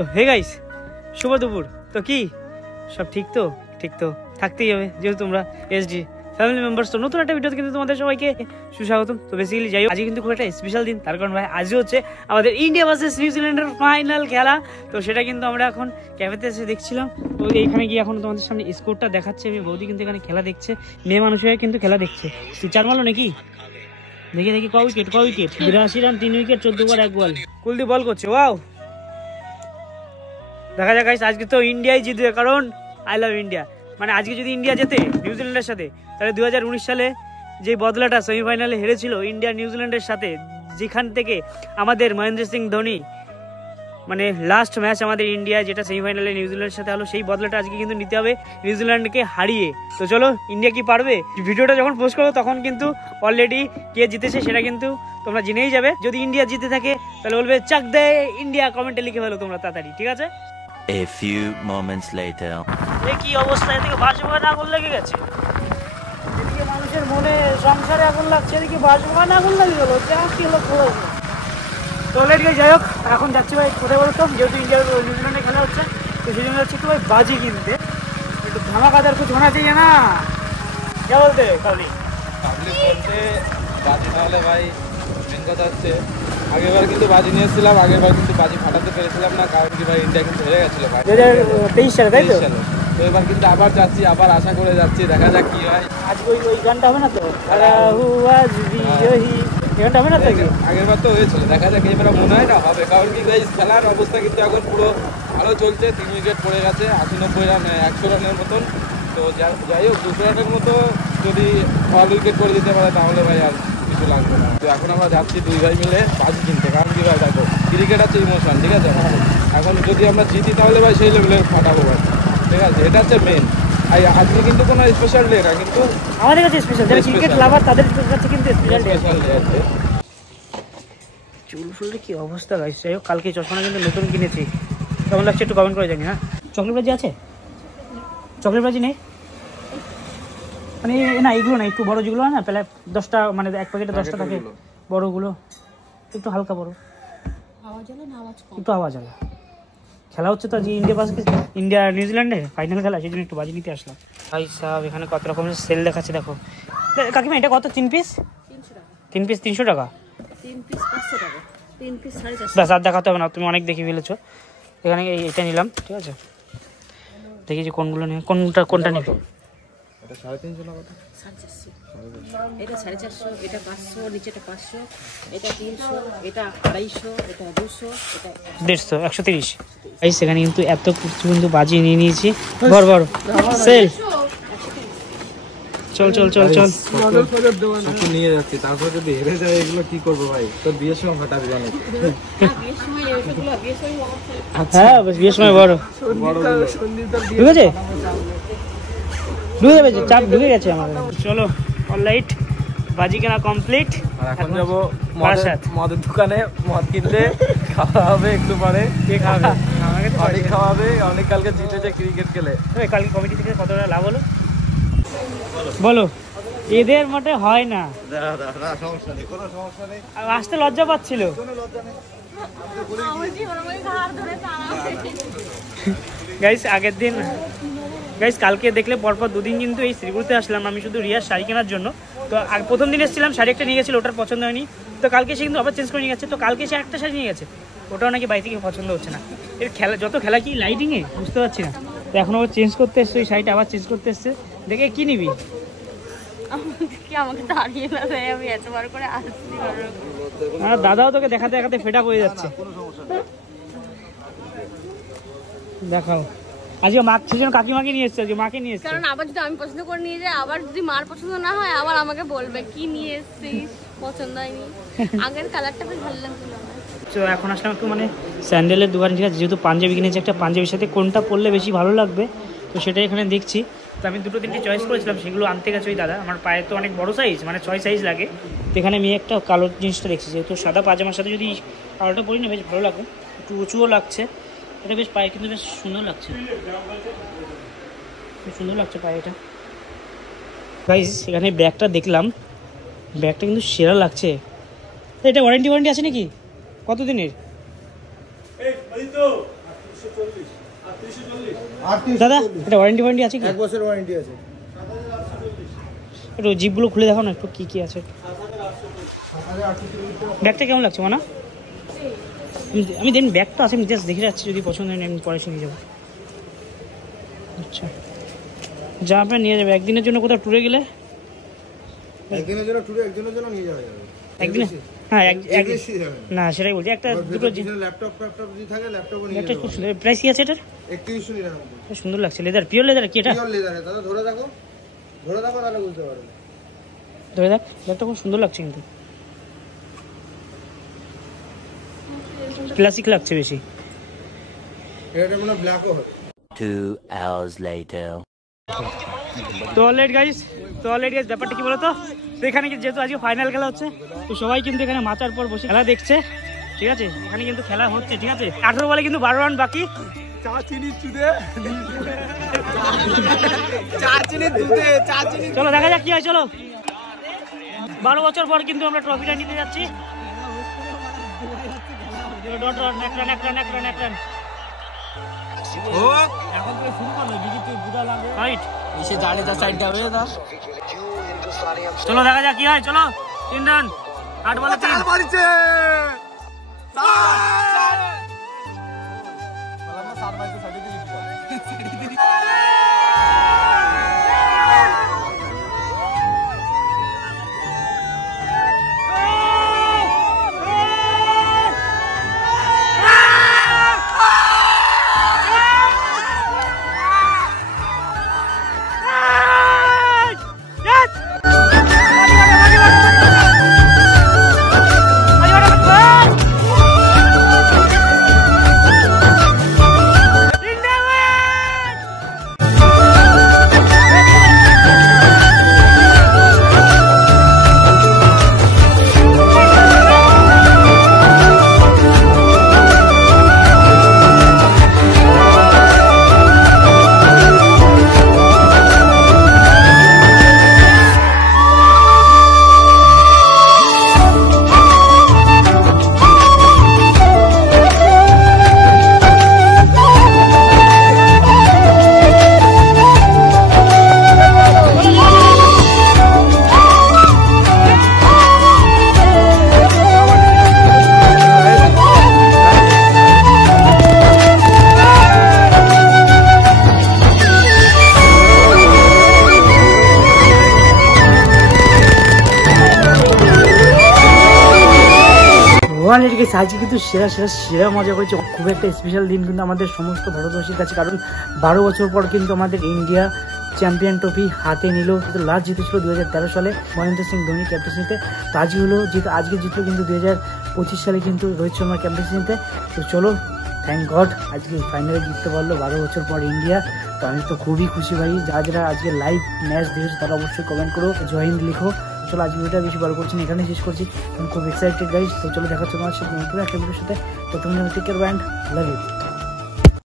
তো hey guys, শুভ দুপুর। তো কি সব ঠিক তো? ঠিক তো থাকতেই হবে, যেহেতু তোমরা এসডি ফ্যামিলি মেম্বার্স। তো নতুন একটা ভিডিওতে কিন্তু তোমাদের সবাইকে সুস্বাগতম। তো বেসিক্যালি যাই হোক, আজকে কিন্তু খুব একটা স্পেশাল দিন, তার কারণ ভাই আজকে হচ্ছে আমাদের ইন্ডিয়া ভার্সেস নিউজিল্যান্ডের ফাইনাল খেলা। তো সেটা কিন্তু আমরা এখন ক্যাফেতে এসে দেখছিলাম। তো এইখানে গিয়ে এখন তোমাদের সামনে স্কোরটা দেখাচ্ছে। আমি বৌদি কিন্তু এখানে খেলা দেখছে, মেয়ে মানুষ হয়ে কিন্তু খেলা দেখছে। 4 মারলো নাকি? দেখি দেখি, ক উইকেট 82 রান 3 উইকেট 14 ওভার 1 বল। কুলদীপ বল করছে, ওয়াও। দেখা যাক গাইস, আজকে তো ইন্ডিয়াই জিতবে, কারণ আই লাভ ইন্ডিয়া। মানে আজকে যদি ইন্ডিয়া জেতে নিউজিল্যান্ডের সাথে, তাহলে 2019 সালে যে বদলাটা সেমিফাইনালে হেরেছিল ইন্ডিয়া নিউজিল্যান্ডের সাথে, যেখান থেকে আমাদের মহেন্দ্র সিং ধোনি মানে লাস্ট ম্যাচ আমাদের ইন্ডিয়া যেটা সেমিফাইনালে নিউজিল্যান্ডের সাথে হলো, সেই বদলাটা আজকে কিন্তু নিতে হবে নিউজিল্যান্ডকে হারিয়ে। তো চলো, ইন্ডিয়া কি পারবে? ভিডিওটা যখন পোস্ট করবো তখন কিন্তু অলরেডি কে জিতেছে সেটা কিন্তু তোমরা জেনেই যাবে। যদি ইন্ডিয়া জিতে থাকে তাহলে বলবে চাক দে ইন্ডিয়া, কমেন্টে লিখে ফেলো তোমরা তাড়াতাড়ি, ঠিক আছে? A few moments later. এই কি অবস্থা, এদিকে বাজবাগানে আগুন লেগে গেছে, এদিকে মানুষের মনে সংসারে আগুন লাগছে, এদিকে বাজবাগানে আগুন লেগে গেল। কি হলো খবর? তো লেট গিয়ে যাই হোক, এখন যাচ্ছি ভাই কোথায় বলতো, যেহেতু ইন্ডিয়ার নিউজিল্যান্ডে খেলা হচ্ছে, তো সেই জন্য যাচ্ছি একটু ভাই বাজি কিনতে, একটু ধামাকাদার কিছু হোনা চাই না, কে বলতে পাবলিক বলতে বাজি না হলে ভাই মেন কথা হচ্ছে, আগেরবার কিন্তু বাজি নিয়েছিলাম, আগেরবার কিন্তু বাজি ফাটাতে পেরেছিলাম না, কারণ কি ভাই ইন্ডিয়া কিন্তু হেরে গেছিল ভাই 2023 সালে, তাই তো? তো এবার কিন্তু আবার যাচ্ছি, আবার আশা করে যাচ্ছি, দেখা যাক কি হয়। আজকে ওই গানটা হবে না তো, গানটা হবে না তো? আগেরবার তো হয়েছিল, দেখা যাক এবার মনে হয় না হবে, কারণ কি ভাই খেলার অবস্থা কিন্তু এখন পুরো ভালো চলছে। 3 উইকেট পড়ে গেছে, 80-90 রান, 100 রানের মতন। তো যাই হোক, 200 রানের মতো যদি অল উইকেট করে দিতে পারে তাহলে ভাই আর কিছু লাগবে না। তো এখন আমরা যাচ্ছি 2 ভাই মিলে বাজি কিনতে, কারণ কি ভাই দেখো, ক্রিকেট আছে ইমোশন, ঠিক আছে? এখন যদি আমরা জিতি তাহলে ভাই সেই লেভেলে ফাটাবো ভাই, ঠিক আছে? এটা হচ্ছে মেন। আজকে কিন্তু কোনো স্পেশাল ডে না, কিন্তু আমাদের কাছে স্পেশাল, যারা ক্রিকেট লাভার তাদের কাছে কিন্তু স্পেশাল ডে আছে। চুল ফুলের কি অবস্থা গাইস। যাই হোক, কালকে চশমাটা কিন্তু নতুন কিনেছি, কেমন লাগছে একটু কমেন্ট করে জানি। হ্যাঁ, চকলেট বাজি আছে? চকলেট বাজি নেই মানে না, এগুলো না, একটু বড় যেগুলো হয় না, প্রায় 10টা, মানে এক প্যাকেটে 10টা থাকে, বড়গুলো একটু হালকা বড়, একটু আওয়াজ আলা। খেলা হচ্ছে তো আজকে ইন্ডিয়া নিউজিল্যান্ডে ফাইনাল খেলা, সেই জন্য একটু বাজি নিতে আসলাম। ভাই সাহেব, এখানে কত রকমের সেল দেখাচ্ছে দেখো। কাকিমা এটা কত? 3 পিস? 3 পিস 300 টাকা, 3 পিস 500 টাকা, 3 পিস 450। ব্যাস, আর দেখাতে হবে না, তুমি অনেক দেখে ফেলেছো। এখানে এটা নিলাম, ঠিক আছে? দেখি যে কোনগুলো নেই, কোনটা নেবে। এটা 350 টাকা, 450, এটা 450, এটা 500, নিচেটা 500, এটা 300, এটা 250, এটা 200, এটা 150, 130। এই সেখানে কিন্তু এত কিন্তু বাজি নিয়ে নিয়েছি, বড় বড় সেল। চল চল চল চল, একটু নিয়ে যাচ্ছি, তারপর যদি হেরে যায় এগুলো কি করবো ভাই? তোর বিয়ের সময় ফাটাবি অনেক। বিয়ের সময় এগুলো, বিয়ের সময় হ্যাঁ বিয়ের সময় বড় ঢুকেছে, ঢুকে যাবে, চাপ ঢুকে গেছে আমাদের। চলো অলরাইট, বাজি কেনা কমপ্লিট। এখন যাবো মদের দোকানে, মদ কিনলে খাওয়া হবে একটু পরে। কে খাবে? অনেক খাওয়াবে, অনেক কালকে জিতেছে ক্রিকেট খেলে। কালকে কমিটি থেকে কত টাকা লাভ হলো বলো? এদের মোটে হয় না, আসতে লজ্জা পাচ্ছিল। গাইস আগের দিন, গাইস কালকে দেখলে পরপর 2 দিন কিন্তু এই শ্রীপুরতে আসলাম আমি শুধু রিয়ার শাড়ি কেনার জন্য। তো প্রথম দিন এসেছিলাম, শাড়ি একটা নিয়ে গেছিলো, ওটার পছন্দ হয়নি। তো কালকে সে কিন্তু আবার চেঞ্জ করে নিয়ে গেছে। তো কালকে সে একটা শাড়ি নিয়ে গেছে, ওটাও নাকি বাড়ি থেকে পছন্দ হচ্ছে না। এর খেলা, যত খেলা কি লাইটিংয়ে বুঝতে পারছি না। তো এখন আবার চেঞ্জ করতে এসছে, ওই শাড়িটা আবার চেঞ্জ করতে এসছে। দেখে কি নিবি? আমাকে দাঁড়িয়ে না দেয়, আমি এতবার করে আসছি। আর দাদাও তোকে দেখাতে দেখাতে ফেটা হয়ে যাচ্ছে। দেখাও, আজকে মা সেজন্য কাকিমাকে নিয়ে এসছে, আজকে মাকে নিয়ে এসছে। কারণ আবার যদি আমি পছন্দ করে নিয়ে যাই, আবার যদি মার পছন্দ না হয়, আবার আমাকে বলবে কি নিয়ে এসছিস, পছন্দ হয়নি। আগের কালারটা বেশ ভালো লাগছিল আমার। তো এখন আসলাম একটু মানে স্যান্ডেলের দোকান, ঠিক আছে? যেহেতু পাঞ্জাবি কিনেছি, একটা পাঞ্জাবির সাথে কোনটা পরলে বেশি ভালো লাগবে, তো সেটাই এখানে দেখছি। তো আমি 2-3টে চয়েস করেছিলাম, সেগুলো আনতে গেছে ওই দাদা। আমার পায়ে তো অনেক বড় সাইজ, মানে 6 সাইজ লাগে। তো এখানে আমি একটা কালো জিনিসটা দেখছি, যেহেতু সাদা পাজামার সাথে যদি কালোটা পরি না বেশ ভালো লাগবে, একটু উঁচুও লাগছে। এটা বেশ পায়ে কিন্তু বেশ সুন্দর লাগছে, বেশ সুন্দর লাগছে পায়ে এটা। গাইস এখানে ব্যাগটা দেখলাম, ব্যাগটা কিন্তু সেরা লাগছে। এটা ওয়ারেন্টি আছে নাকি? কতদিনের? দাদা এটা ওয়ারেন্টি আছে কি? 1 বছর ওয়ারেন্টি আছে। একটু জিপগুলো খুলে দেখাও না একটু কি কি আছে। ব্যাগটা কেমন লাগছে মানা? আমি দেন ব্যাগ তো আছে, আমি জাস্ট দেখে যাচ্ছি, যদি পছন্দ হয় আমি পরে নিয়ে যাবো। আচ্ছা যা আপনার নিয়ে যাবে একদিনের জন্য, কোথাও ট্যুরে গেলে একদিনের জন্য ট্যুরে একজনের জন্য নিয়ে যাওয়া যাবে। একদিনে হ্যাঁ না সেটাই বলছি, একটা দুটো ল্যাপটপ যদি থাকে ল্যাপটপও নিয়ে একটা খুব সুন্দর। প্রাইস কি আছে এটার? 3199। সুন্দর লাগছে, লেদার, পিওর লেদার কি এটা? Pure leather. দাদা ধরে দেখো তাহলে বুঝতে পারবে। ধরে দেখ, লেদারটা খুব সুন্দর লাগছে, কিন্তু ক্লাসিক লাগছে বেশি। এটা মানে ব্ল্যাকও হবে। 2 hours later. তো অলরেডি গাইস ব্যাপারটা কি বলতো, তো এখানে যেহেতু আজকে ফাইনাল খেলা হচ্ছে, তো সবাই কিন্তু এখানে মাচার পর বসে খেলা দেখছে, ঠিক আছে? এখানে কিন্তু খেলা হচ্ছে, ঠিক আছে? 18 বলে কিন্তু 12 রান বাকি। চলো দেখা যাক কি হয়, চলো। 12 বছর পর কিন্তু আমরা ট্রফিটা নিতে যাচ্ছি। চলো দেখা যাক কি হয়, চলো। 3 রান, 8 বলে 3। আজকে কিন্তু সেরা মজা করেছে, খুব একটা স্পেশাল দিন কিন্তু আমাদের সমস্ত ভারতবাসীর কাছে, কারণ 12 বছর পর কিন্তু আমাদের ইন্ডিয়া চ্যাম্পিয়ন ট্রফি হাতে নিল। কিন্তু লাস্ট জিতেছিল 2013 সালে মহেন্দ্র সিং ধোনি ক্যাপ্টেন্সিতে। তো আজকে হলো আজকে জিতলো কিন্তু 2025 সালে কিন্তু রোহিত শর্মার ক্যাপ্টেন্সিতে। তো চলো, থ্যাংক গড আজকে ফাইনালে জিততে পারলো 12 বছর পর ইন্ডিয়া। তো আমি তো খুবই খুশি ভাই। যারা আজকে লাইভ ম্যাচ দেখেছো তারা অবশ্যই কমেন্ট করো, জয় হিন্দ লিখো। চলো আজকে ভিডিওটা বেশি বড় করছি না, এখানে শেষ করছি। আমি খুব এক্সাইটেড গাইস। তো চলো দেখা হচ্ছে তোমার সাথে নতুন একটা ভিডিওর সাথে। তো তুমি take care and love you.